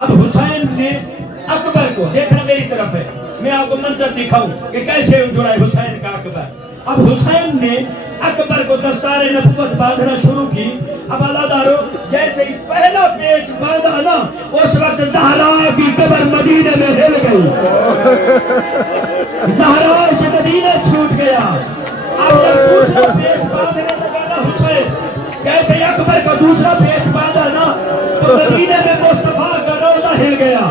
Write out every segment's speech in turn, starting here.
अब हुसैन ने अकबर को, देखना मेरी तरफ है, मैं आपको मंजर दिखाऊं कि कैसे जुड़ा है हुसैन का अकबर। अब हुसैन ने अकबर को दस्तारे नबूवत बांधना शुरू की। अब अल्लाहदारो जैसे ही पहला पेच बांधा ना, उस वक्त ज़हरा की कब्र मदीने में हिल गई। ज़हरा से मदीना छूट गया। अब जब दूसरा पेच बांधने लगा ना हुसैन, जैसे ही अकबर को दूसरा पेच बांधा ना, तो मदीने में मुस्तफा का रोजा हिल गया।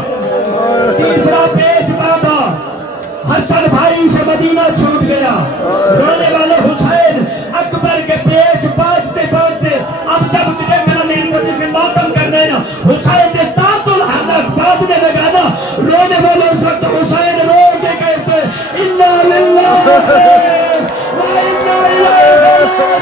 तीसरा पेच बांधा, हसन भाई से मदीना छूट गया। रोने वाले हुसैन अकबर के पेच बांधते बांधते, अब जब देखना मेरी वजह से मातम करने ना, हुसैन ने तातुल हलक बांधने लगा ना, रोने वाले उस वक्त हुसैन रो के कहते इन्ना लिल्लाहि व इन्ना इलैहि राजिऊन।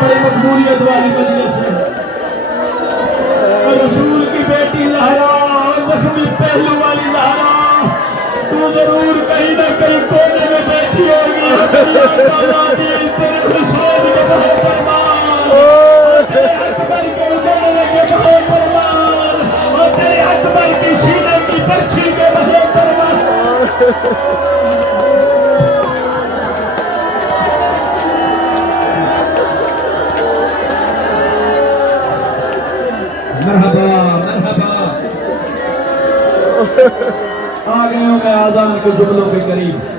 बड़ी मकबूलियत वाली मजलिस है। रसूल की बेटी लहरा, जख्मी पहलू वाली लहरा, तू जरूर कहीं न कहीं कोने में बैठी होगी। अकबर के उजाले के बहे परवान, और तेरे अकबर की सीने की पर्ची के बहे परवान। मरहबा मरहबा। आ गए हूं मैं आजान के जुमलों के करीब।